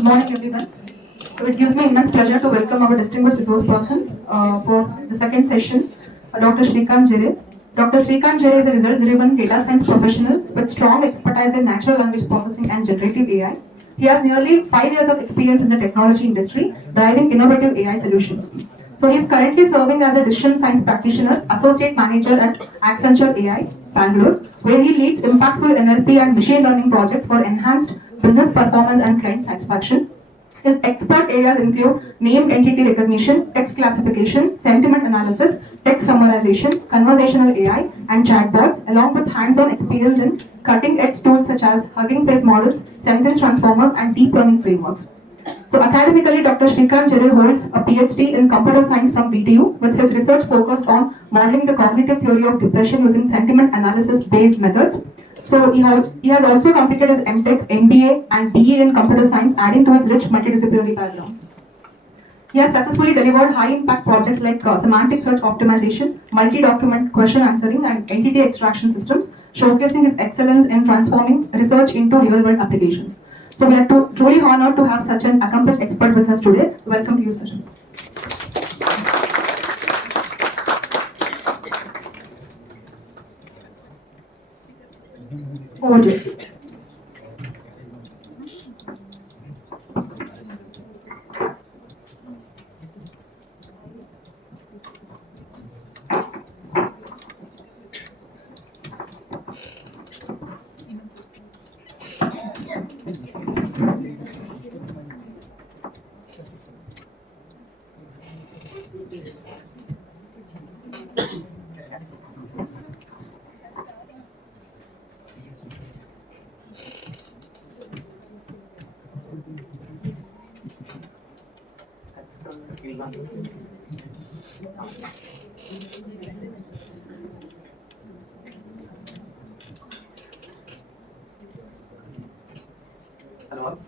Good morning, everyone. So it gives me immense pleasure to welcome our distinguished resource person for the second session, Dr. Shreekanth Jere. Dr. Shreekanth Jere is a result-driven data science professional with strong expertise in natural language processing and generative AI. He has nearly 5 years of experience in the technology industry, driving innovative AI solutions. So he is currently serving as a decision science practitioner, associate manager at Accenture AI, Bangalore, where he leads impactful NLP and machine learning projects for enhanced business performance and client satisfaction. His expert areas include named entity recognition, text classification, sentiment analysis, text summarization, conversational AI, and chatbots, along with hands-on experience in cutting-edge tools such as Hugging Face models, sentence transformers, and deep learning frameworks. So academically, Dr. Shreekanth Jere holds a PhD in computer science from BTU, with his research focused on modeling the cognitive theory of depression using sentiment analysis-based methods. So he has also completed his MTech, MBA, and BA in computer science, adding to his rich multidisciplinary background. He has successfully delivered high-impact projects like semantic search optimization, multi-document question answering, and entity extraction systems, showcasing his excellence in transforming research into real-world applications. So we are truly honored to have such an accomplished expert with us today. Welcome to you, sir. Over to you. Hello.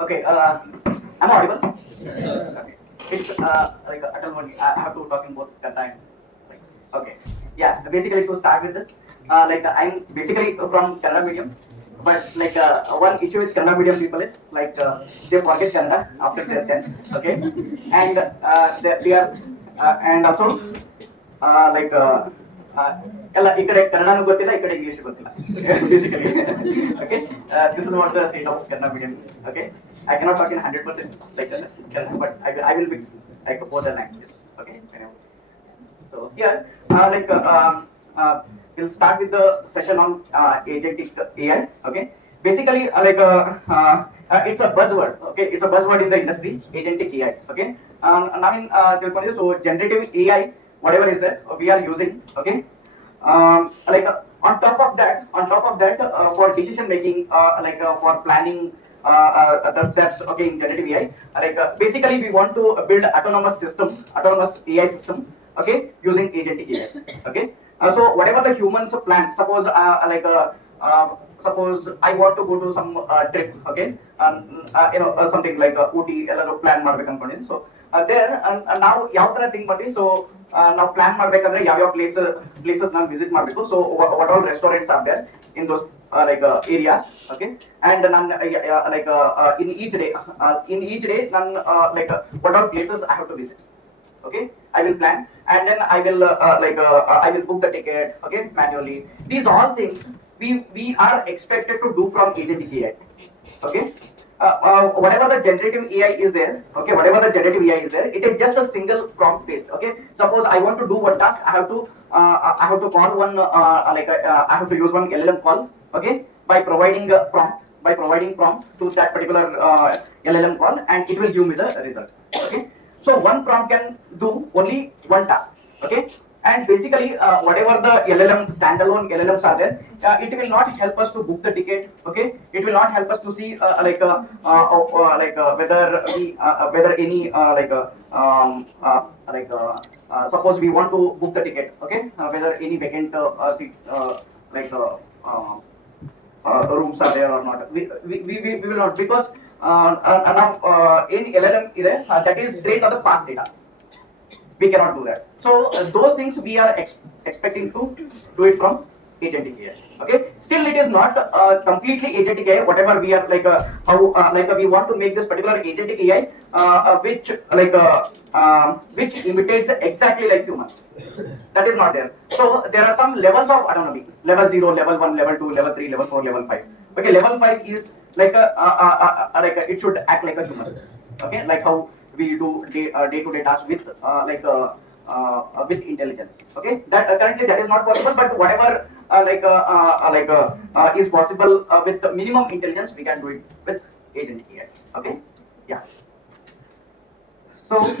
Okay. I'm audible. Yes. Okay. It's like Atal Modi. I have to talk in both time. Okay. Yeah. Basically, to start with this, I'm basically from Kannada medium, but one issue with Kannada medium people is they forget Kannada after their 10th. Okay, and they are and also like ಎಲ್ಲ ಈ ಕಡೆ ಕನ್ನಡನೂ ಗೊತ್ತಿಲ್ಲ ಈ ಕಡೆ English ಗೊತ್ತಿಲ್ಲ basically okay this is not the state of Kannada medium okay I cannot talk in 100% like Kannada but I will mix like both the languages okay so here we'll start with the session on agentic AI okay basically it's a buzzword okay it's a buzzword in the industry agentic AI okay now in so generative AI whatever is there we are using okay on top of that for decision making for planning the steps okay in generative AI basically we want to build autonomous AI system okay using agentic AI okay so whatever the humans plan suppose I want to go to some trip okay something like Ooty ಎಲ್ಲರೂ plan ಮಾಡ್ಬೇಕು ಅನ್ಕೊಂಡಿದ್ದೀನಿ so there ನಾವು ಯಾವ ತರ think ಮಾಡಿ so ನಾವು plan ಮಾಡ್ಬೇಕಂದ್ರೆ ಯಾವ ಪ್ಲೇಸಸ್ ನಾನು ವಿಸಿಟ್ ಮಾಡಬೇಕು so what all restaurants are there in those areas okay and ನಾನು in each day ನಾನು what all places I have to visit okay I will plan and then I will book the ticket okay manually these all things we are expected to do from agentic AI okay whatever the generative AI is there okay whatever the generative AI is there it is just a single prompt based okay suppose I want to do one task I have to call one I have to use one LLM call okay by providing prompt to that particular LLM call and it will give me the result okay so one prompt can do only one task okay and basically whatever the standalone LLMs are there it will not help us to book the ticket okay it will not help us to see whether any suppose we want to book the ticket okay whether any vacant seat rooms are there or not we will not because now in LLM that is trained on the past data we cannot do that so those things we are expecting to do it from agentic AI. Okay, still it is not completely agentic AI. Whatever we are we want to make this particular agentic AI, which imitates exactly like humans. That is not there. So there are some levels of autonomy: level 0, level 1, level 2, level 3, level 4, level 5. Okay, level 5 is it should act like a human. Okay, like how we do day-to-day tasks with intelligence. Okay, that currently that is not possible, but whatever is possible with minimum intelligence, we can do it with agent AI. Okay, yeah. So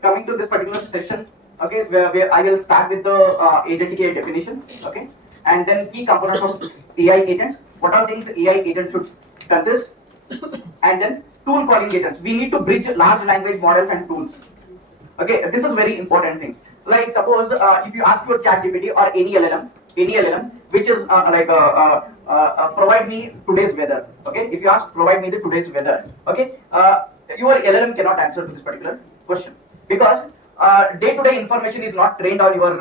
coming to this particular session, okay, where I will start with the agent AI definition, okay, and then key components of AI agents. What are things AI agents should consist, and then tool calling agents. We need to bridge large language models and tools. Okay, this is very important thing. Like suppose if you ask your ChatGPT or any LLM, which is provide me today's weather. Okay, if you ask provide me the today's weather, okay, your LLM cannot answer to this particular question because day-to-day information is not trained on your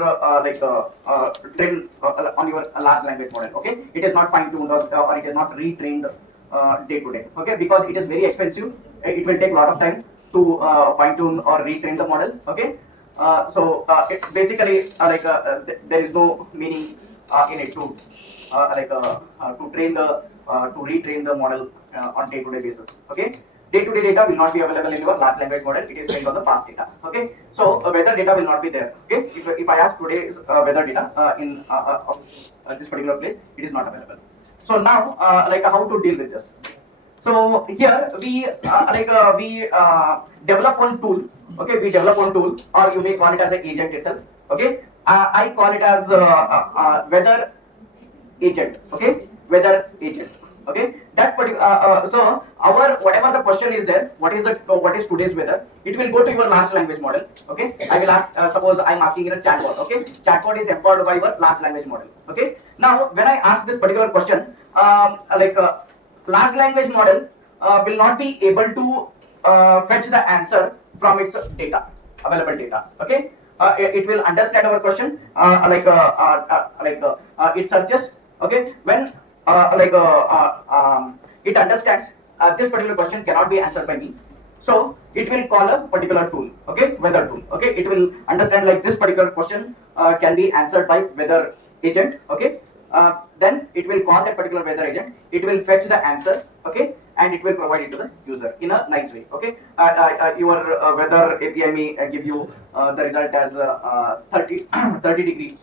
on your large language model. Okay, it is not fine-tuned or it is not retrained day-to-day. Okay, because it is very expensive. It will take a lot of time to fine-tune or retrain the model. Okay, it basically there is no meaning in it to to retrain the model on day-to-day basis. Okay, day-to-day data will not be available in your large language model. It is trained on the past data. Okay, so weather data will not be there. Okay, if I ask today's weather data in this particular place, it is not available. So now how to deal with this? So here we develop one tool. Okay, we develop one tool, or you may call it as an agent itself. Okay, I call it as weather agent. Okay, weather agent. Okay, that particular so our whatever the question is there, what is today's weather? It will go to your large language model. Okay, I will ask. Suppose I'm asking in a chatbot. Okay, chatbot is empowered by your large language model. Okay, now when I ask this particular question, large language model will not be able to fetch the answer from its data, available data. Okay, it will understand our question it searches. Okay, when it understands this particular question cannot be answered by me, so it will call a particular tool. Okay, weather tool. Okay, it will understand like this particular question can be answered by weather agent. Okay, then it will call that particular weather agent. It will fetch the answer. Okay, and it will provide it to the user in a nice way. Okay, your weather API may give you the result as 30 degrees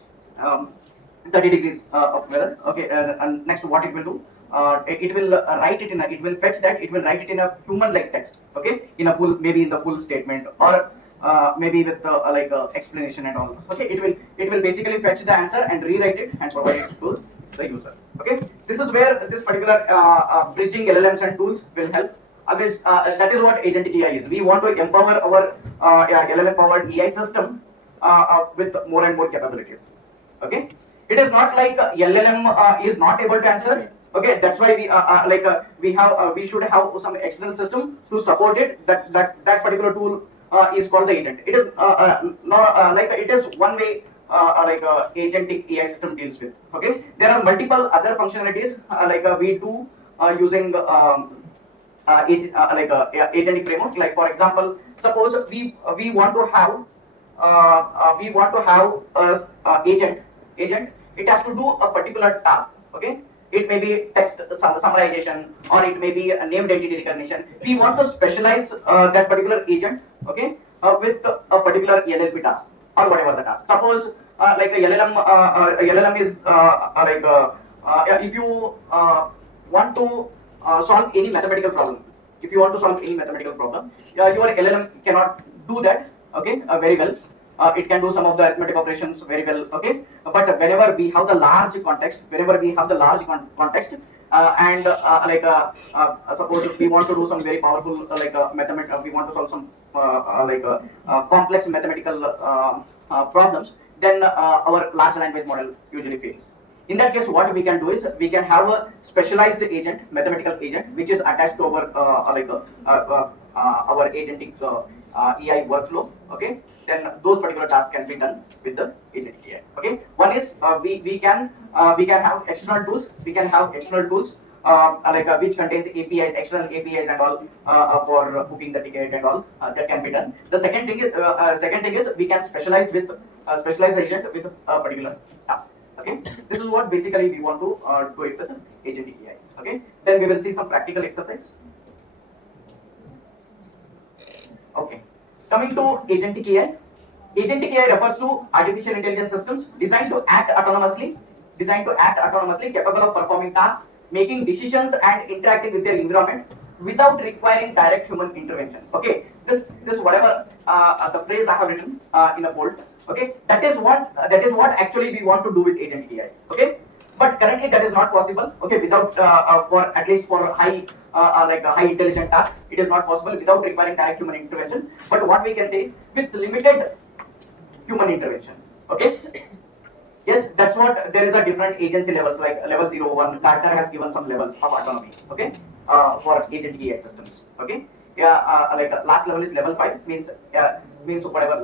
30 degrees of weather. Okay, and next what it will do, it will write it in a, it will fetch that, it will write it in a human like text. Okay, in a full, maybe in the full statement, or maybe with explanation and all. Okay, it will basically fetch the answer and rewrite it and provide it to the user. Okay, this is where this particular bridging LLMs and tools will help. Always, that is what Agentic AI is. We want to empower our LLM powered AI system with more and more capabilities. Okay, it is not like LLM is not able to answer. Okay, that's why we should have some external system to support it. That particular tool is called the agent. It is it is one way agentic AI system deals with. Okay, there are multiple other functionalities we do using agentic framework. Like for example, suppose we want to have a agent. It has to do a particular task. Okay, it may be text summarization, or it may be a named entity recognition. We want to specialize that particular agent. Okay, with a particular NLP task or whatever the task. Suppose like a LLM is if you want to solve any mathematical problem. If you want to solve any mathematical problem, your LLM cannot do that. Okay, very well. It can do some of the arithmetic operations very well. Okay, but whenever we have the large context, and suppose we want to do some very powerful we want to solve some complex mathematical problems, then our large language model usually fails. In that case, what we can do is we can have a specialized agent, mathematical agent, which is attached to our agentic AI workflow. Okay, then those particular tasks can be done with the Agentic AI. Okay, one is we can have external tools. We can have external tools which contains APIs, external APIs and all for booking the ticket and all that can be done. The second thing is we can specialize the agent with a particular task. Okay, this is what basically we want to do it with Agentic AI. Okay, then we will see some practical exercise. Okay, coming to Agentic AI. Agentic AI refers to artificial intelligence systems designed to act autonomously, capable of performing tasks, making decisions, and interacting with their environment without requiring direct human intervention. Okay, this whatever the phrase I have written in a bold. Okay, that is what actually we want to do with Agentic AI. Okay, but currently that is not possible. Okay, without for at least for high high intelligent tasks, it is not possible without requiring direct human intervention. But what we can say is with limited human intervention. Okay. Yes, that's what there is a different agency levels like level 0, 1. Gartner has given some levels of autonomy. Okay, for Agentic AI systems. Okay, yeah, last level is level 5 means whatever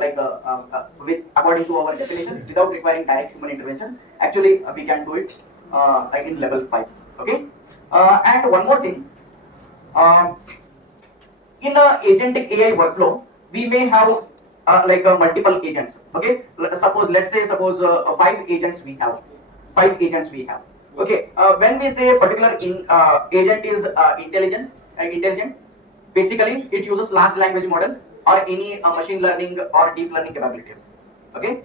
with according to our definition without requiring direct human intervention. Actually, we can do it in level 5. Okay, and one more thing. In a Agentic AI workflow, we may have multiple agents. Okay, suppose 5 agents we have. 5 agents we have. Okay, when we say particular agent is intelligent, basically it uses large language model or any machine learning or deep learning capabilities. Okay,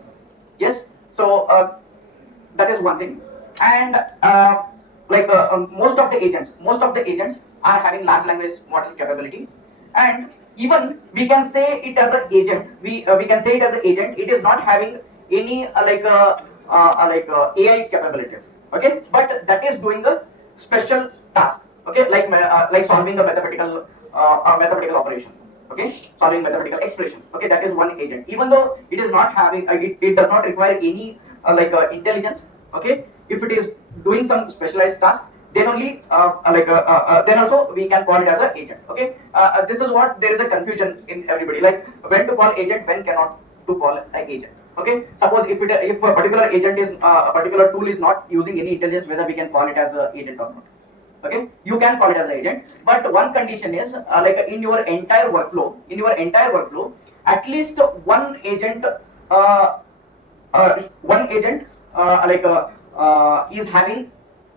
yes. So that is one thing, and most of the agents are having large language models capability, and even we can say it as an agent. We can say it as an agent. It is not having any AI capabilities. Okay, but that is doing a special task. Okay, like solving a mathematical operation. Okay, solving mathematical expression. Okay, that is one agent. Even though it is not having, it does not require any intelligence. Okay, if it is doing some specialized task, then only then also we can call it as an agent. Okay, this is what there is a confusion in everybody, like when to call agent, when cannot to call an agent. Okay, suppose if a particular agent is a particular tool is not using any intelligence, whether we can call it as an agent or not. Okay, you can call it as an agent, but one condition is in your entire workflow, at least one agent is having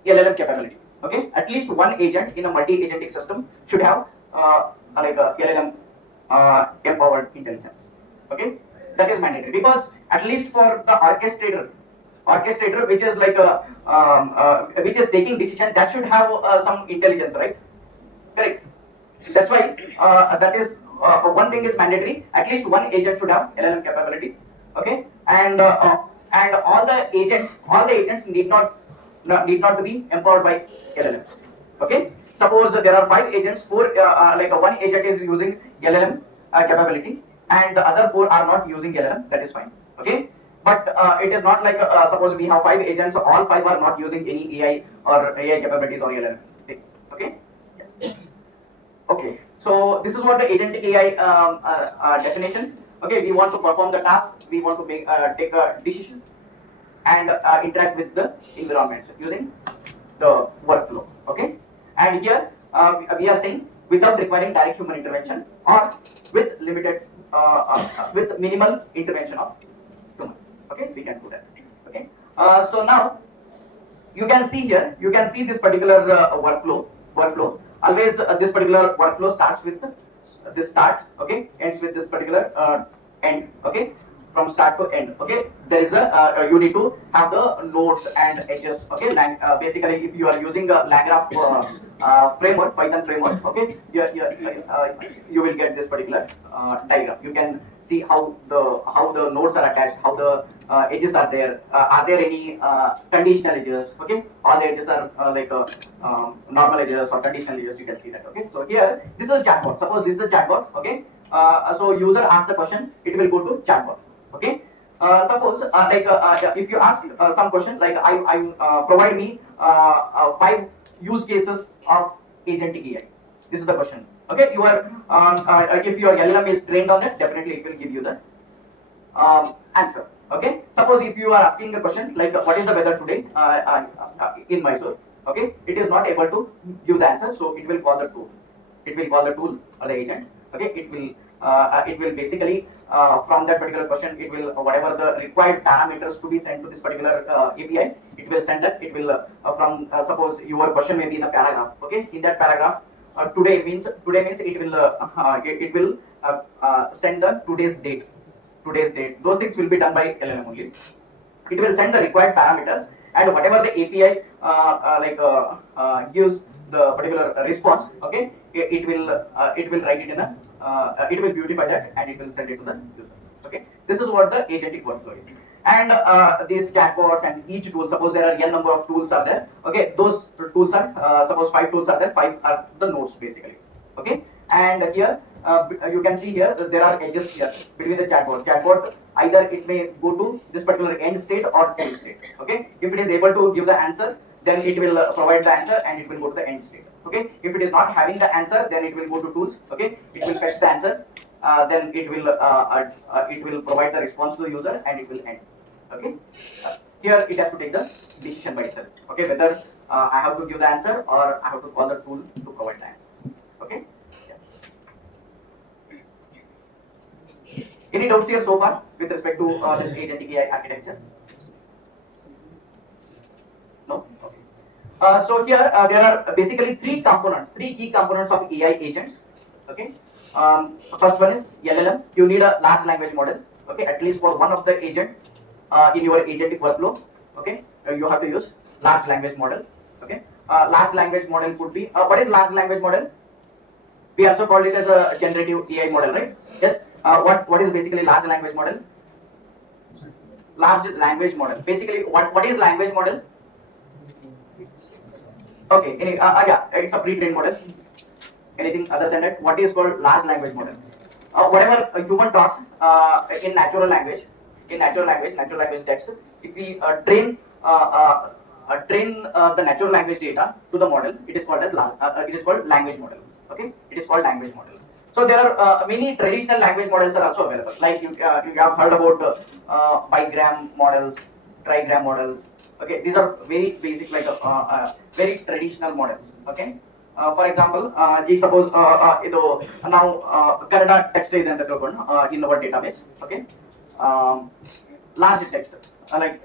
LLM capability. Okay, at least one agent in a multi-agentic system should have LLM empowered intelligence. Okay, that is mandatory, because at least for the orchestrator which is which is taking decision, that should have some intelligence, right? Correct. That's why that is one thing is mandatory. At least one agent should have LLM capability. Okay, and all the agents need not to be empowered by LLMs. Okay, suppose there are 5 agents, one agent is using LLM capability, and the other 4 are not using LLM. That is fine. Okay, but it is not like suppose we have 5 agents, all 5 are not using any AI or AI capabilities or LLM things. Okay. Yeah. Okay, so this is what the Agentic AI definition. Okay, we want to perform the task, we want to take a decision, and interact with the environments using the workflow. Okay, and here we are saying without requiring direct human intervention or with with minimal intervention of human. Okay, we can do that. Okay, so now you can see here, you can see this particular workflow. Always this particular workflow starts with this start. Okay, ends with this particular end. Okay, from start to end. Okay, there is a you need to have the nodes and edges. Okay, basically if you are using the LangGraph framework, Python framework. Okay, you will get this particular diagram. You can see how the nodes are attached, how the edges are there. Are there any conditional edges? Okay, all the edges are normal edges or conditional edges. You can see that. Okay, so here this is a chatbot. Suppose this is a chatbot. Okay, so user asks the question, it will go to chatbot. Okay, suppose if you ask some question like I provide me 5 use cases of Agentic AI. This is the question. Okay, if your LLM is trained on it, definitely it will give you the answer. Okay, suppose if you are asking a question like what is the weather today in Mysuru, okay, it is not able to give the answer, so it will call the tool. It will call the tool or the agent. Okay, it will basically from that particular question, it will whatever the required parameters to be sent to this particular API, it will send that. It will from suppose your question may be in a paragraph. Okay, in that paragraph, today means it will send the today's date. Those things will be done by LLM only. It will send the required parameters, and whatever the API gives the particular response. Okay, it will write it in a it will beautify that and it will send it to the user. Okay, this is what the agentic workflow is. And these chatbots and each tool, suppose there are n number of tools are there. Okay, those tools are suppose 5 tools are there. 5 are the nodes basically. Okay, and here you can see here there are edges here between the chatbot. Chatbot either it may go to this particular end state or end state. Okay, if it is able to give the answer, then it will provide the answer and it will go to the end state. Okay, if it is not having the answer, then it will go to tools. Okay, it will fetch the answer, then it will provide the response to the user and it will end. Okay, here it has to take the decision by itself. Okay, whether I have to give the answer or I have to call the tool to provide the answer. Okay. Any doubts here so far with respect to this Agentic AI architecture? No? Okay. So here there are basically three key components of AI agents. Okay. First one is LLM. You need a large language model. Okay, at least for one of the agent in your agentic workflow. Okay, you have to use large language model. Okay, large language model could be what is large language model? We also called it as a generative AI model, right? Yes. What is basically large language model? Large language model. Basically, what is language model? Okay. Yeah, it's a pre-trained model. Anything other than that? What is called large language model? Whatever a human talks in natural language text. If we train the natural language data to the model, it is called language model. Okay, it is called language model. So there are many traditional language models are also available. Like you have heard about bigram models, trigram models. Okay, these are very basic, like very traditional models. Okay. For example, suppose ಇದು ನಾವು Kannada text ಇದೆ ಅಂತ ತಿಳ್ಕೊಂಡು in our database. Okay, large text like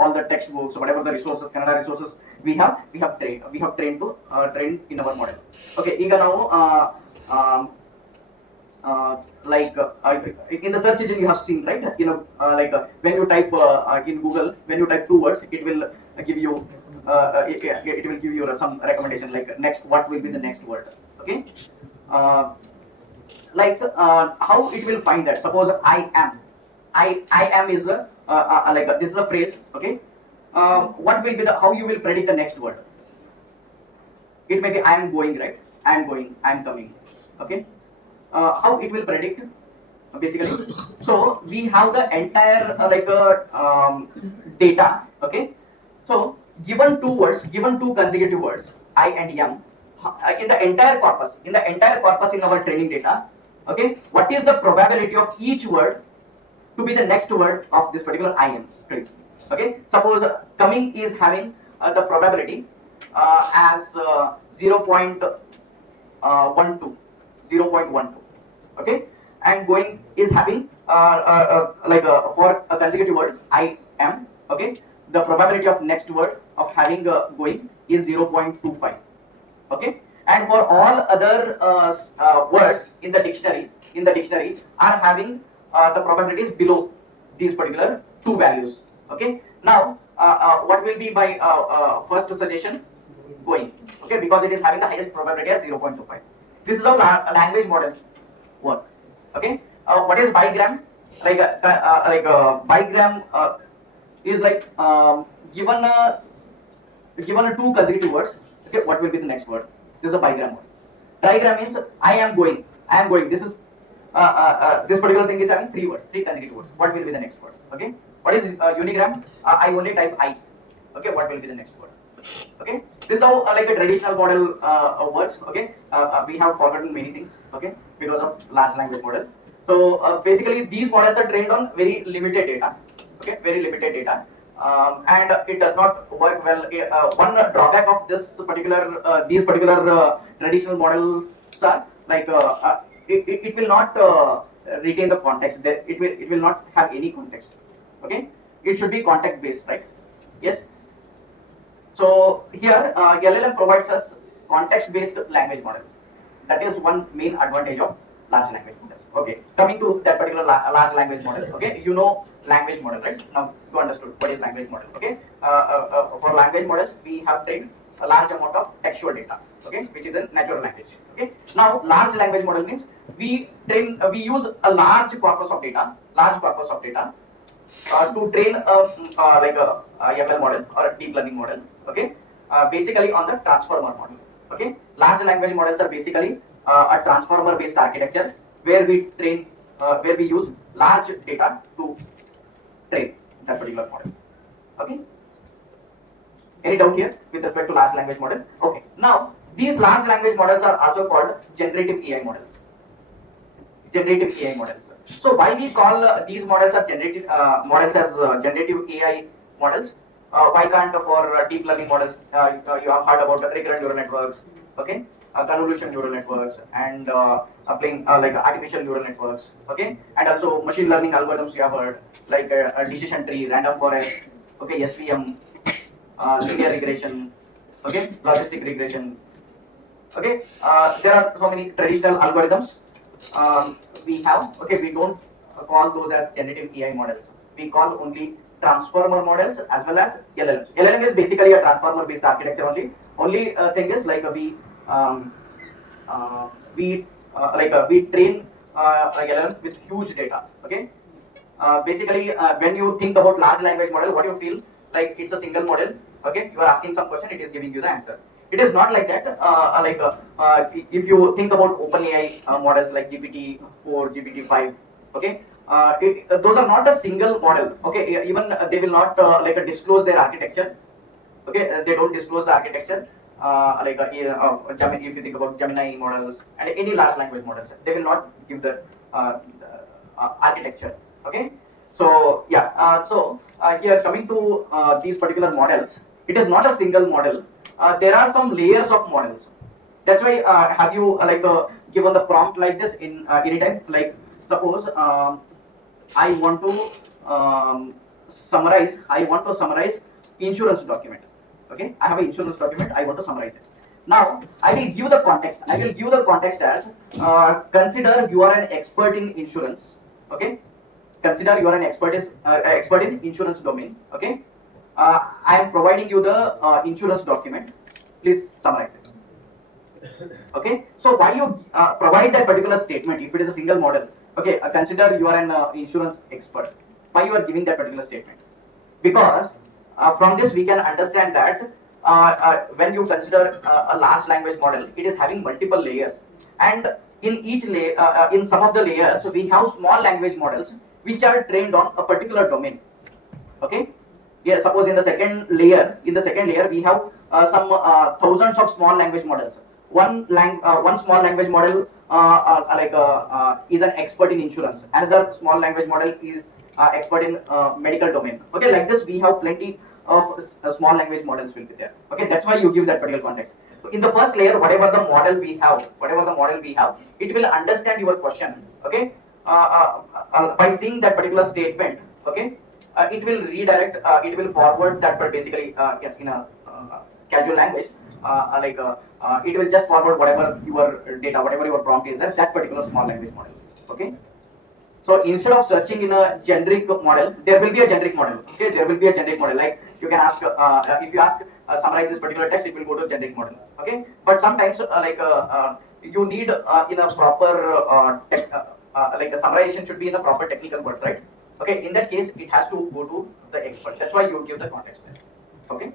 all the textbooks, whatever the resources, Kannada resources we have trained in our model. Okay, ಈಗ ನಾವು in the search engine you have seen, right? When you type in Google, when you type 2 words, it will give you some recommendation like next, what will be the next word. Okay, how it will find that? Suppose I am is this is a phrase. Okay, what will be how you will predict the next word? It may be I am going, right? I am going, I am coming. Okay, how it will predict basically? So we have the entire data. Okay, so given two consecutive words, I and am, in the entire corpus in our training data. Okay, what is the probability of each word to be the next word of this particular I am phrase? Okay, suppose coming is having the probability as 0.12. Okay, and going is having for a consecutive word I am. Okay, the probability of next word of having going is 0.25. Okay, and for all other words in the dictionary are having the probabilities below these particular two values. Okay, now what will be my first suggestion? Going. Okay, because it is having the highest probability as 0.25. This is how language models work. Okay, what is bigram? Bigram is like given two consecutive words. Okay, what will be the next word? This is a bigram word. Trigram means I am going. This is this particular thing is having three consecutive words. What will be the next word? Okay, what is unigram? I only type I. Okay, what will be the next word? Okay, this is how like a traditional model works. Okay, we have forgotten many things. Okay, because of large language model. So basically, these models are trained on very limited data. Okay, very limited data, and it does not work well. One drawback of this particular these particular traditional models are like it will not retain the context. It will not have any context. Okay, it should be context based, right? Yes. So here LLM provides us context-based language models. That is one main advantage of large language models. Okay, coming to that particular large language model. Okay, you know language model, right? Now you understood what is language model. Okay, for language models we have trained a large amount of textual data. Okay, which is a natural language. Okay, now large language model means we use a large corpus of data, to train a ML model or a deep learning model. Okay, basically on the transformer model. Okay, large language models are basically a transformer based architecture where we use large data to train that particular model. Okay, any doubt here with respect to large language model? Okay, now these large language models are also called generative AI models. Generative AI models. So why we call these models as generative AI models? Why can't for deep learning models? You have heard about recurrent neural networks, okay? Convolution neural networks, and applying like artificial neural networks, okay? And also machine learning algorithms you have heard, like a decision tree, random forest, okay, SVM, linear regression, okay, logistic regression, okay. There are so many traditional algorithms we have. Okay, we don't call those as generative AI models. We call only transformer models as well as LLM. LLM is basically a transformer based architecture only. Only thing is like um, we train LLM with huge data. Okay, basically when you think about large language model, what you feel like it's a single model. Okay, you are asking some question, it is giving you the answer. It is not like that. If you think about OpenAI models like GPT-4, GPT-5, okay, those are not a single model. Okay, even they will not disclose their architecture. Okay, they don't disclose the architecture. Gemini, if you think about Gemini models and any large language models, they will not give the architecture. Okay, so yeah, here coming to these particular models, it is not a single model. There are some layers of models. That's why have you given the prompt like this in anytime? Like suppose I want to summarize. I want to summarize insurance document. Okay, I have an insurance document. I want to summarize it. Now I will give the context. I will give the context as consider you are an expert in insurance. Okay, consider you are an expert in insurance domain. Okay, I am providing you the insurance document. Please summarize it. Okay, so why you provide that particular statement if it is a single model? Okay, consider you are an insurance expert. Why you are giving that particular statement? Because from this we can understand that when you consider a large language model, it is having multiple layers, and in each layer, in some of the layers, we have small language models which are trained on a particular domain. Okay, yeah, suppose in the second layer, we have some thousands of small language models. One small language model is an expert in insurance. Another small language model is expert in medical domain. Okay, like this we have plenty of small language models will be there. Okay, that's why you give that particular context. So in the first layer, whatever the model we have, it will understand your question. Okay, by seeing that particular statement. Okay, it will redirect, it will forward that, but basically in a casual language, it will just forward whatever your data, whatever your prompt is, that particular small language model. Okay, so instead of searching in a generic model, there will be a generic model. Okay, there will be a generic model. Like you can ask, if you ask summarize this particular text, it will go to generic model. Okay, but sometimes you need in a proper like a summarization should be in a proper technical words, right? Okay, in that case, it has to go to the expert. That's why you give the context there. Okay.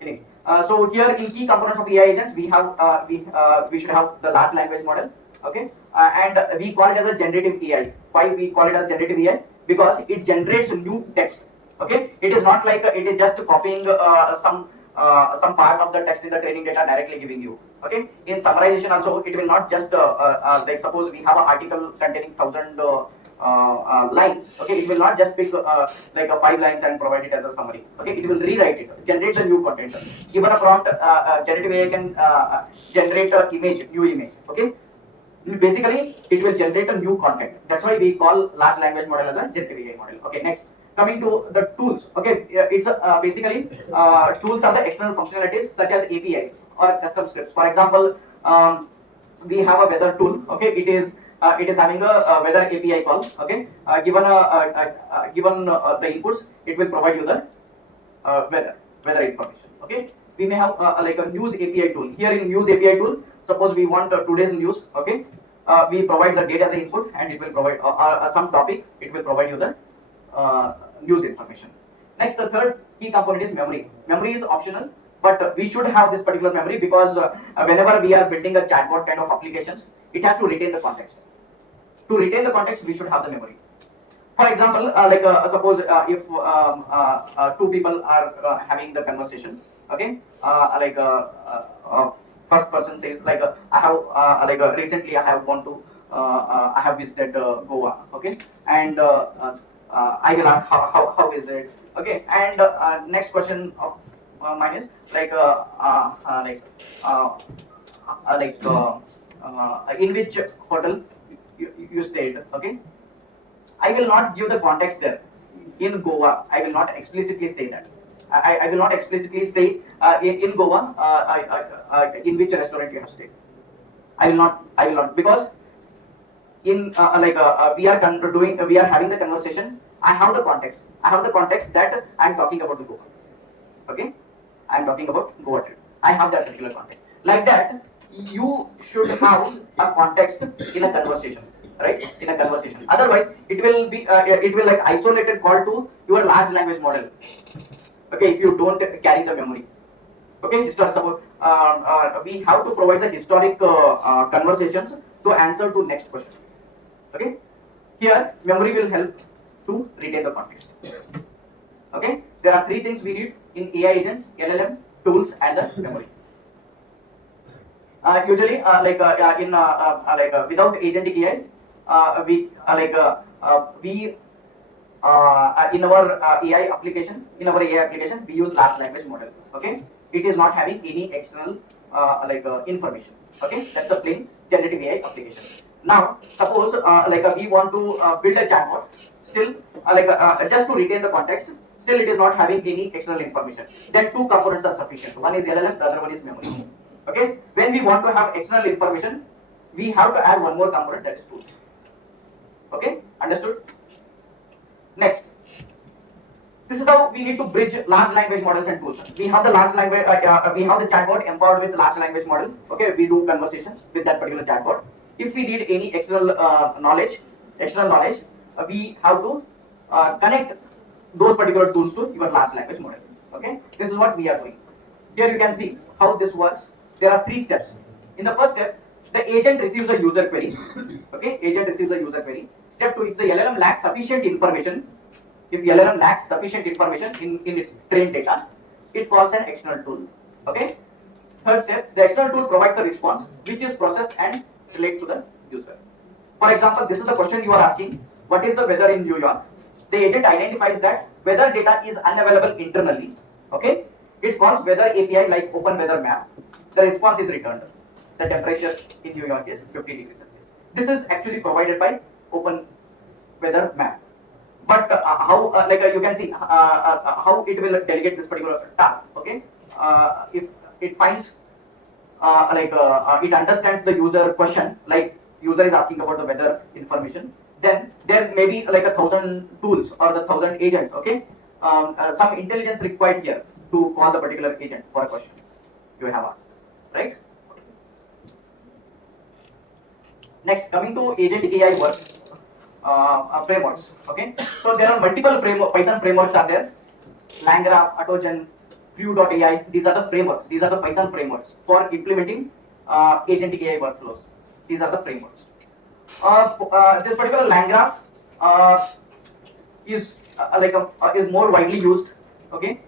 Anyway, so here in key components of AI agents, we should have the large language model. Okay, and we call it as a generative AI. Why we call it as generative AI? Because it generates new text. Okay, it is not like it is just copying some some part of the text in the training data directly giving you. Okay. In summarization also, it will not just like suppose we have an article containing 1,000 lines. Okay, it will not just pick like 5 lines and provide it as a summary. Okay, it will rewrite it, generate the new content. Given a prompt, generative AI can generate a new image. Okay, basically it will generate a new content. That's why we call large language model as a generative AI model. Okay, next coming to the tools. Okay, it's basically tools are the external functionalities such as APIs or custom scripts. For example, we have a weather tool. Okay, it is having a weather API call. Okay, given the inputs, it will provide you the weather information. Okay, we may have like a news API tool. Here in news API tool, suppose we want today's news. Okay, we provide the data as an input, and it will provide some topic. It will provide you the news information. Next, the third key component is memory. Memory is optional, but we should have this particular memory because whenever we are building a chatbot kind of applications, it has to retain the context. To retain the context, we should have the memory. For example, like suppose if two people are having the conversation. Okay, first person says like I have recently I have gone to I have visited Goa. Okay, and I will ask how is it. Okay, and next question of mine is like in which hotel you stayed. Okay, I will not give the context there. In Goa, I will not explicitly say that. I will not explicitly say in Goa in which restaurant you have stayed. I will not because in we are having the conversation. I have the context. I have the context that I am talking about the Goa. Okay, I am talking about Goa trip. I have that particular context. Like that, you should have a context in a conversation, right? In a conversation. Otherwise, it will like isolated call to your large language model. Okay, if you don't carry the memory. Okay, suppose we have to provide the historic conversations to answer to next question. Okay, here memory will help to retain the context. Okay, there are three things we need in AI agents: LLM, tools, and the memory. Usually, without agentic AI, we in our AI application, we use large language model. Okay, it is not having any external information. Okay, that's a plain generative AI application. Now, suppose we want to build a chatbot, still just to retain the context. Still, it is not having any external information. Then two components are sufficient. One is LLM, the other one is memory. Okay, when we want to have external information, we have to add one more component, that is tools. Okay, understood? Next, this is how we need to bridge large language models and tools. We have the large language, we have the chatbot empowered with large language model. Okay, we do conversations with that particular chatbot. If we need any external knowledge, we have to connect those particular tools to your large language model. Okay, this is what we are doing. Here you can see how this works. There are three steps. In the first step, the agent receives a user query. Okay, agent receives a user query. Step 2, if the LLM lacks sufficient information, in its trained data, it calls an external tool. Okay. Third step, the external tool provides a response which is processed and relayed to the user. For example, this is the question you are asking: what is the weather in New York? The agent identifies that weather data is unavailable internally. Okay. It calls weather API like Open Weather Map. The response is returned. The temperature in New York is 50 degrees Celsius. This is actually provided by Open Weather Map. But how, you can see how it will delegate this particular task. Okay, if it finds it understands the user question, like user is asking about the weather information, then there may be like 1,000 tools or the 1,000 agents. Okay, some intelligence required here to call the particular agent for a question you have asked, right? Next, coming to agentic AI work. Frameworks. Okay, so there are multiple Python frameworks are there. LangGraph, Autogen, Flu.ai. These are the frameworks. These are the Python frameworks for implementing agentic AI workflows. These are the frameworks. This particular LangGraph is more widely used. Okay,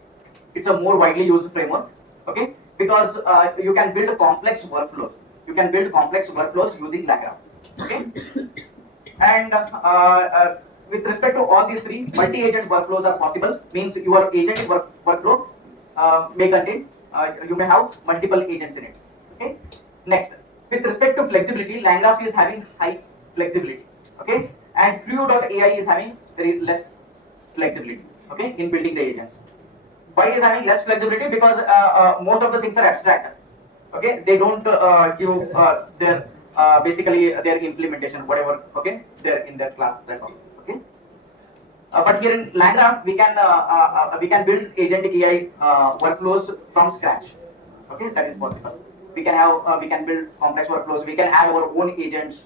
It's a more widely used framework, okay, because you can build complex workflows. You can build complex workflows using LangGraph, okay. And with respect to all these three, multi-agent workflows are possible. Means your agentic workflow may contain, you may have multiple agents in it. Okay. Next, with respect to flexibility, LangGraph is having high flexibility. Okay, and Creo.ai is having very less flexibility. Okay, in building the agents. Why it is having less flexibility? Because most of the things are abstract. Okay, they don't give their basically their implementation, whatever. Okay, they're in their class and all. Okay, but here in LangGraph we can build agentic AI workflows from scratch. Okay, that is possible. We can have we can build complex workflows. We can add our own agents.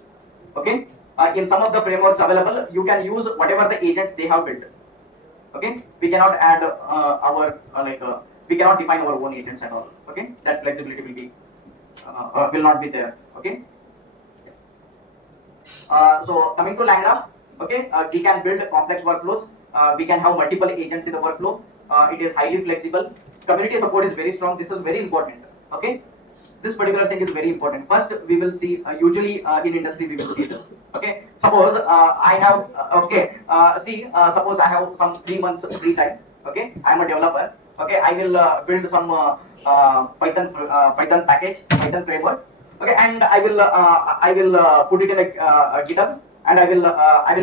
Okay, in some of the frameworks available, you can use whatever the agents they have built. Okay, we cannot add our we cannot define our own agents at all. Okay, that flexibility will be will not be there. Okay. So coming to LangGraph, okay, we can build complex workflows. We can have multiple agents in the workflow. It is highly flexible. Community support is very strong. This is very important. Okay, this particular thing is very important. First, we will see usually in industry we will see this. Okay, suppose I have suppose I have some 3 months free time. Okay, I am a developer. Okay, I will build some Python package, Python framework. Okay, and I will put it in a GitHub, and I will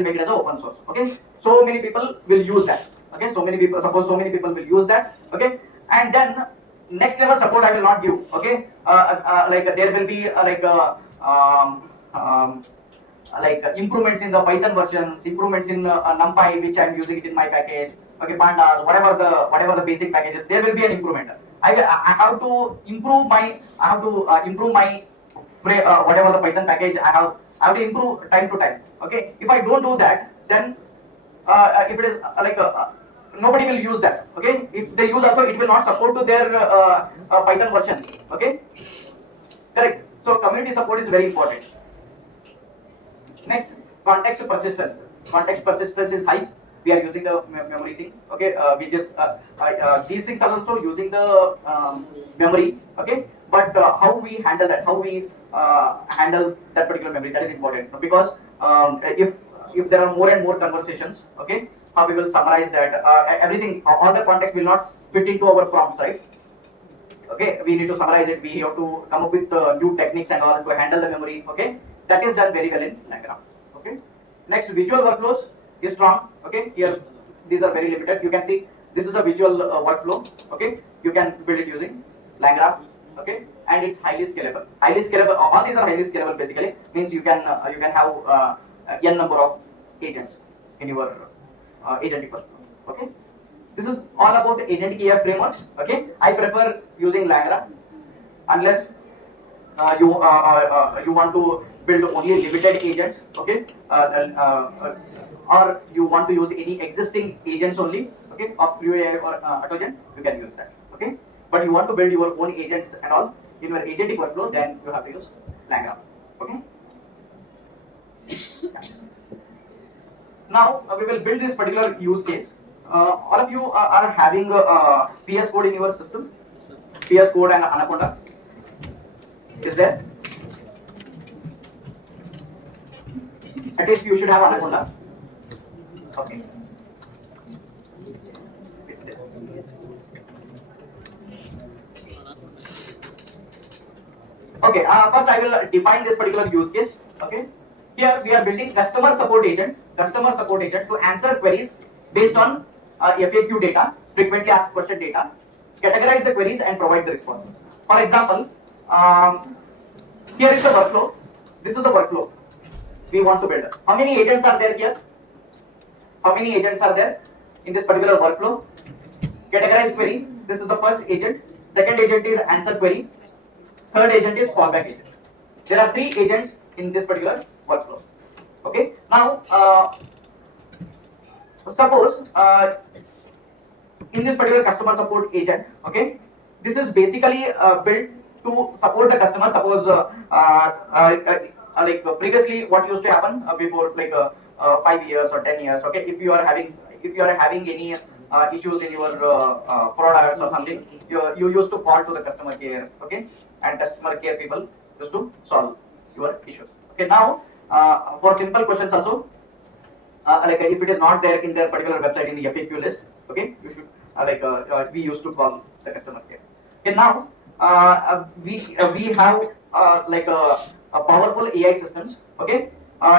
make it as an open source. Okay, so many people will use that. Okay, so many people, suppose so many people will use that. Okay, and then next level support I will not give. Okay, there will be improvements in the Python versions, improvements in NumPy, which I am using it in my package. Okay, pandas, whatever the basic packages, there will be an improvement. I have to improve my whatever the Python package I have to improve time to time. Okay, if I don't do that, then if it is nobody will use that. Okay, if they use also, it will not support to their Python version. Okay, correct. So community support is very important. Next, context persistence. Context persistence is high. We are using the memory thing. Okay, we just these things are also using the memory. Okay, but how we handle that, how we handle that particular memory, that is important. Because if there are more and more conversations, okay, how we will summarize that, everything, all the context will not fit into our prompts, right? Okay, we need to summarize it. We have to come up with new techniques and all to handle the memory. Okay, that is done very well in LangGraph. Okay, next, visual workflows is strong. Okay, here these are very limited. You can see this is a visual workflow. Okay, you can build it using LangGraph. Okay, and it's highly scalable. Highly scalable. All these are highly scalable. Basically, means you can have n number of agents in your agentic workflow. Okay, this is all about the agentic AI frameworks. Okay, I prefer using LangGraph unless you want to build only limited agents. Okay, or you want to use any existing agents only. Okay, of Creo AI or Autogen, you can use that. Okay, but you want to build your own agents and all in your agentic workflow, then you have to use LangGraph. Okay. Now we will build this particular use case. All of you are having PS code in your system. PS code and Anaconda is there. At least you should have Anaconda. Okay. It's there. Okay. First, I will define this particular use case. Okay. Here we are building customer support agent to answer queries based on FAQ data, frequently asked question data, categorize the queries and provide the responses. For example, here is the workflow. This is the workflow we want to build. How many agents are there here? How many agents are there in this particular workflow? Categorize query. This is the first agent. Second agent is answer query. Third agent is fallback agent. There are 3 agents in this particular workflow. Okay. Now, suppose in this particular customer support agent, okay, this is basically built to support the customer. Suppose like previously, what used to happen before, like 5 years or 10 years. Okay, if you are having any issues in your products or something, you used to call to the customer care, okay, and customer care people used to solve your issues. Okay, now for simple questions also, like if it is not there in their particular website in the FAQ list, okay, you should we used to call the customer care. Okay, now we have a powerful AI systems. Okay,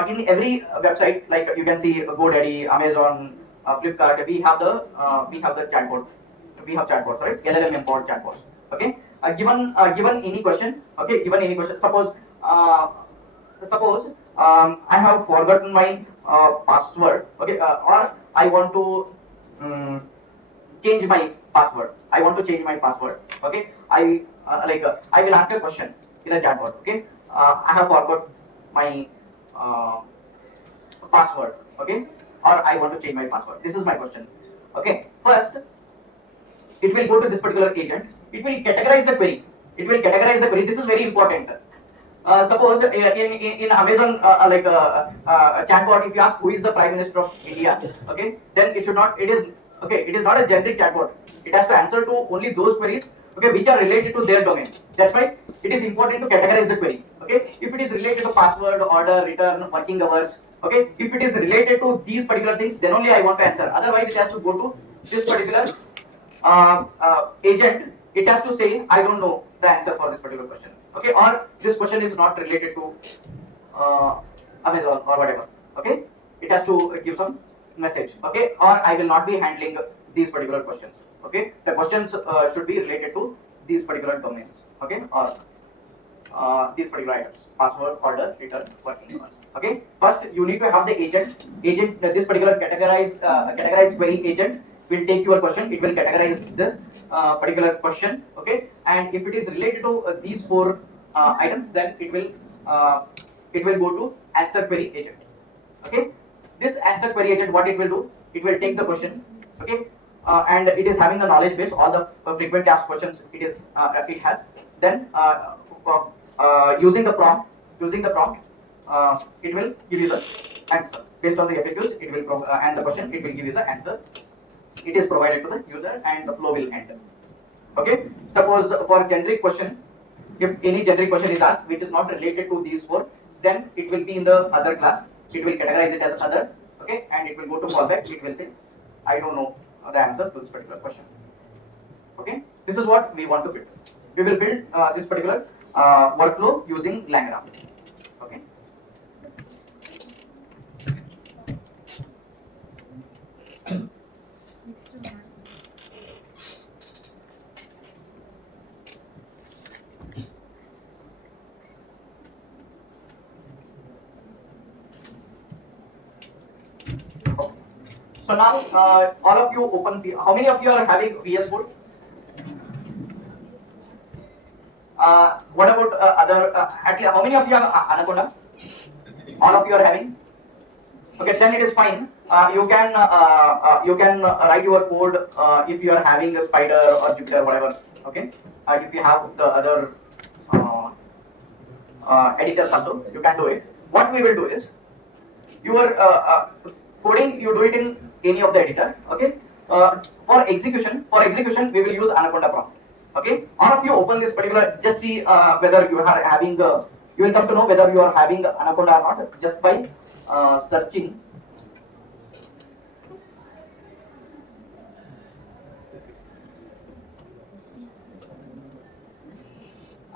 in every website, like you can see GoDaddy, Amazon, Flipkart, we have the chatbot. We have chatbots, right? LLM empowered chatbots. Okay, given any question, okay, given any question, suppose I have forgotten my password, okay, or I want to change my password. I want to change my password. Okay, I will ask a question in a chatbot. Okay, I have forgot my uh, password. Okay, or I want to change my password. This is my question. Okay, first it will go to this particular agent. It will categorize the query. It will categorize the query. This is very important. Suppose in Amazon chatbot, if you ask who is the Prime Minister of India, okay, then it should not. It is okay. It is not a generic chatbot. It has to answer to only those queries, okay, which are related to their domain. That's why it is important to categorize the query. Okay, if it is related to password, order, return, working hours, okay, if it is related to these particular things, then only I want to answer. Otherwise, it has to go to this particular agent. It has to say I don't know the answer for this particular question, okay, or this question is not related to uh, Amazon or whatever, okay. It has to give some message, okay, or I will not be handling these particular questions, okay. The questions should be related to these particular domains, okay, or these particular items: password, order, return, working hours. Okay. First, you need to have the agent. This particular categorized query agent will take your question. It will categorize the particular question. Okay. And if it is related to these four items, then it will go to answer query agent. Okay. This answer query agent, what it will do? It will take the question. Okay. And it is having the knowledge base, all the frequent asked questions it has. Then using the prompt, it will give you the answer based on the FAQs. It will and the question, it will give you the answer. It is provided to the user and the flow will end. Okay. Suppose for generic question, if any generic question is asked which is not related to these four, then it will be in the other class. It will categorize it as other. Okay, and it will go to fallback. It will say, I don't know the answer to this particular question. Okay, this is what we want to build. We will build this particular workflow using LangGraph. Okay. So now all of you open. How many of you are having VS Code? What about other? Actually, how many of you have Anaconda? All of you are having. Okay, then it is fine. You can write your code if you are having a Spider or Jupyter, whatever. Okay, if you have the other editors also, you can do it. What we will do is your coding, you do it in any of the editor. Okay. For execution, we will use Anaconda prompt. Okay. All of you open this particular. Just see whether you are having the. You will come to know whether you are having Anaconda or not just by searching.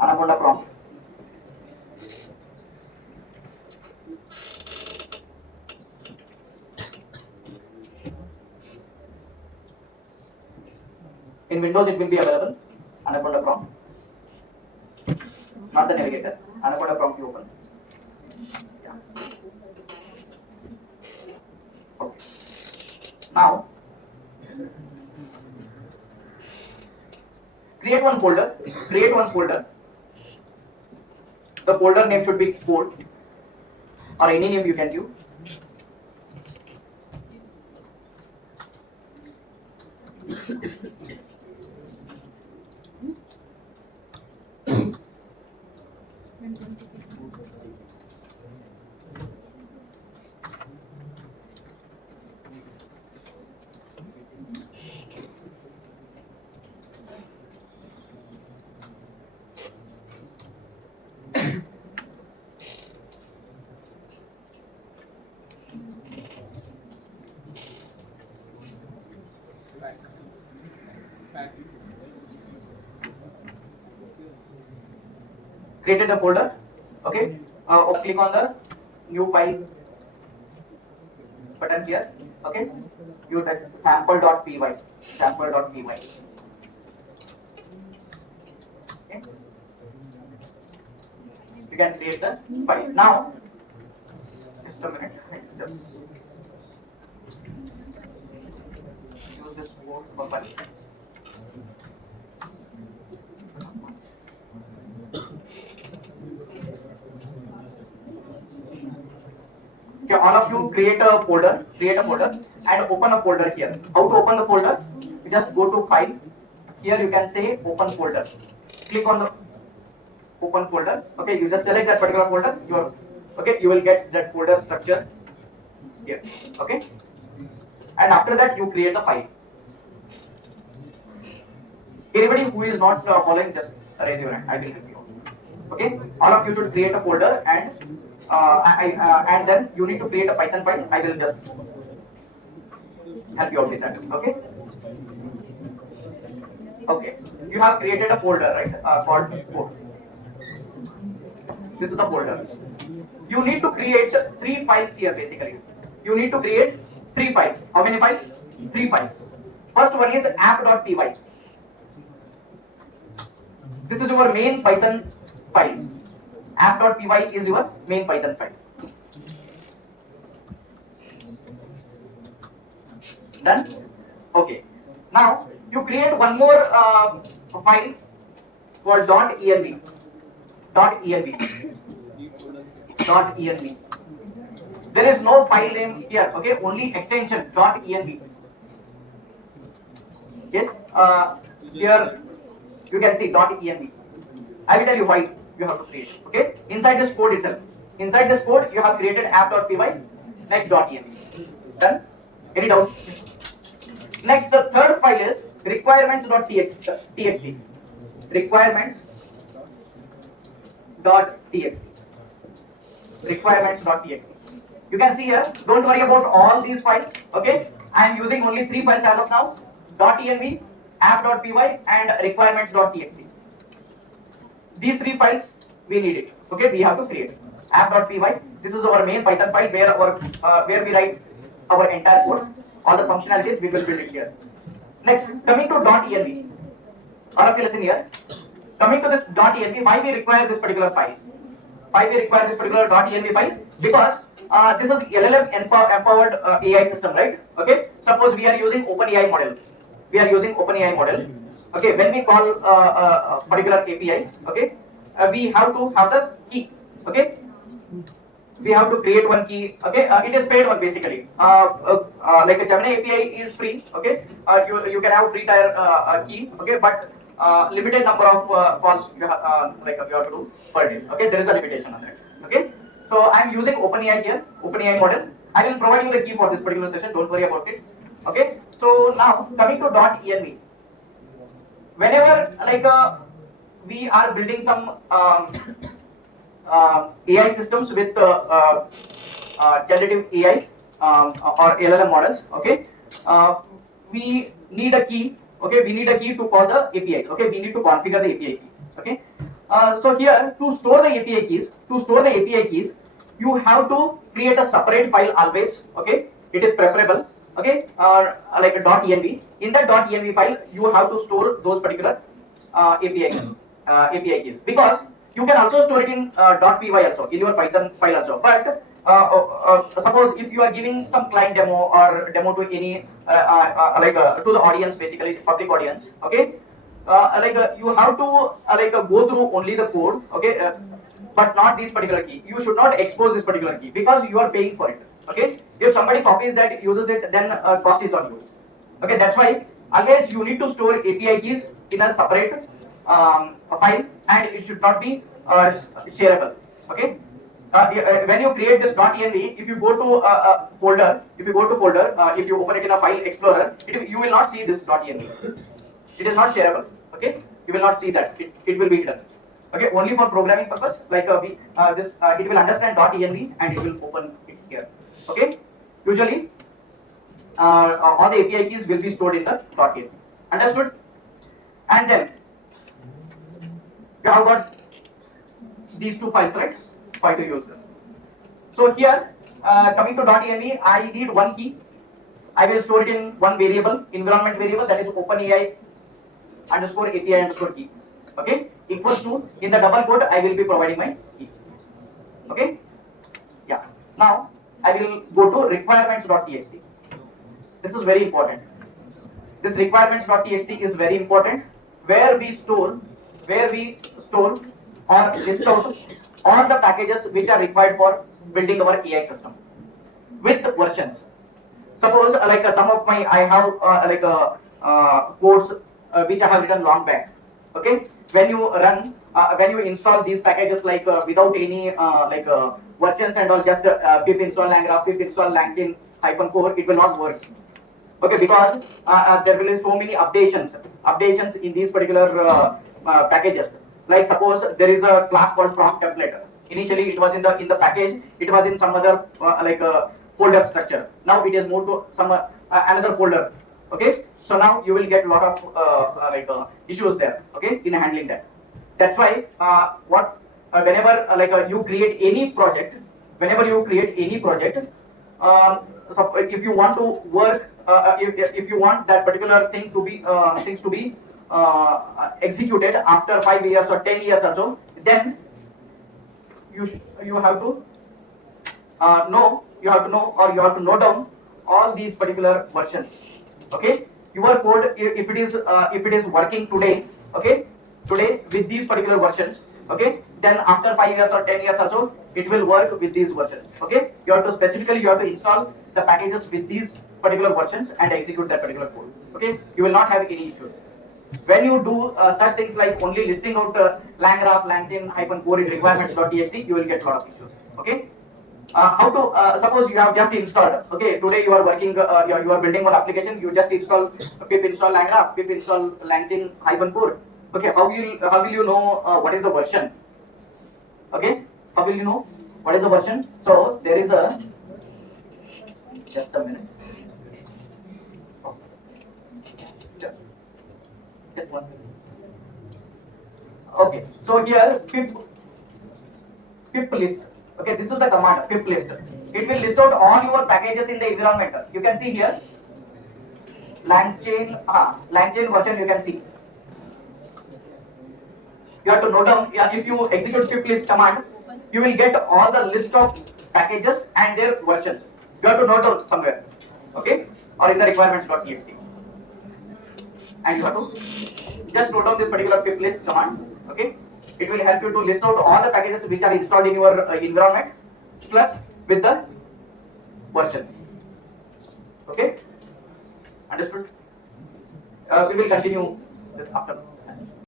Anaconda prompt. In Windows, it will be available. Anaconda prompt, not the navigator. Anaconda prompt you open. Yeah. Okay. Now, create one folder. The folder name should be code or any name you can give. created a folder. Okay, click on the new file button here. Okay, you type sample.py, sample.py. Okay, you can create the file now. Just a minute. Just use this code for file. Okay, all of you create a folder, and open a folder here. How to open the folder? You just go to file. Here you can say open folder. Click on the open folder. Okay, you just select that particular folder. You will get that folder structure here. Okay, and after that you create a file. Anybody who is not following, just raise your hand. I will help you. Okay, all of you should create a folder, and then you need to create a Python file. I will just help you out with that. Okay. Okay. You have created a folder, right? Called code. This is the folder. You need to create 3 files here basically. You need to create 3 files. How many files? 3 files. First one is app.py. This is your main Python file. App.py is your main Python file. Done? Okay. Now you create one more file called .env. There is no file name here. Okay, only extension .env. Yes. Here you can see .env. I will tell you why you have to create. Okay. Inside this code itself. Inside this code you have created app.py. Next .env. Done? Any doubt? Next, the third file is requirements.txt. Requirements.txt. You can see here, don't worry about all these files. Okay, I am using only 3 files as of now: .env, app.py, and requirements.txt. These 3 files we need it. Okay, we have to create app.py. This is our main Python file where we write our entire code. All the functionalities we will build it here. Next, coming to .env. All of you listen here. Coming to this .env, why we require this particular file? Why we require this particular .env file? Because this is LLM empowered AI system, right? Okay. Suppose we are using OpenAI model. Okay. When we call a particular API, okay, we have to have the key. Okay. We have to create one key. Okay, it is paid one basically. Like a Gemini API is free. Okay, you can have free tier key. Okay, but limited number of calls you have you have to do per day. Okay, there is a limitation on that. Okay, so I am using OpenAI here, OpenAI model. I will provide you the key for this particular session. Don't worry about it. Okay, so now coming to .env. Whenever we are building some AI systems with generative AI or LLM models. Okay, we need a key. Okay, we need a key to call the API. Okay, we need to configure the API key. Okay, so here to store the API keys, you have to create a separate file always. Okay, it is preferable. Okay, like a .env. In that .env file, you have to store those particular API keys, because you can also store it in .py also, in your Python file also. But suppose if you are giving some client demo or demo to any to the audience, basically public audience. Okay, you have to go through only the code. Okay, but not this particular key. You should not expose this particular key because you are paying for it. Okay, if somebody copies that, uses it, then cost is on you. Okay, that's why always you need to store API keys in a separate file, and it should not be shareable. Okay, when you create this .env, if you go to folder, if you open it in a file explorer, you will not see this .env. It is not shareable. Okay, you will not see that. It will be hidden. Okay, only for programming purpose. It will understand .env and it will open it here. Okay, usually all the API keys will be stored in the .env. Understood? And then you have got these two files, right? For to use this. So here, coming to .eme, I need one key. I will store it in one variable, environment variable, that is OpenAI underscore API underscore key. Okay, equals to, in the double quote, I will be providing my key. Okay, yeah. Now I will go to requirements.txt. This is very important. This requirements.txt is very important, where we store or list out all the packages which are required for building our AI system with versions. Suppose some of my I have codes which I have written long back. Okay, when you run when you install these packages without any versions and all, just pip install langgraph, pip install langchain -core, it will not work. Okay, because there will be so many updations in these particular packages. Like suppose there is a class called prompt template. Initially it was in the package, it was in some other folder structure. Now it is moved to some another folder. Okay, so now you will get a lot of issues there. Okay, in handling that. That's why whenever you create any project, so if you want to work, if you want that particular thing to be things to be executed after 5 years or 10 years or so, then you have to know or you have to note down all these particular versions. Okay, your code, if it is working today, okay, today with these particular versions, okay, then after 5 years or 10 years or so, it will work with these versions. Okay, you have to install the packages with these particular versions and execute that particular code. Okay, you will not have any issues. When you do such things like only listing out langgraph, langchain -core in requirements.txt, you will get a lot of issues. Okay, how to suppose you have just installed. Okay, today you are working, you are building one application. You just install pip install langgraph, pip install langchain -core. Okay, how will you know what is the version? Okay, how will you know what is the version? So there is a, just a minute. Just 1 minute. Okay, so here pip list. Okay, this is the command pip list. It will list out all your packages in the environment. You can see here langchain version. You can see. You have to note down. If you execute pip list command, you will get all the list of packages and their versions. You have to note down somewhere. Okay, or in the requirements.txt. And you have to just note down this particular pip list command. Okay, it will help you to list out all the packages which are installed in your environment plus with the version. Okay, understood? We will continue this after.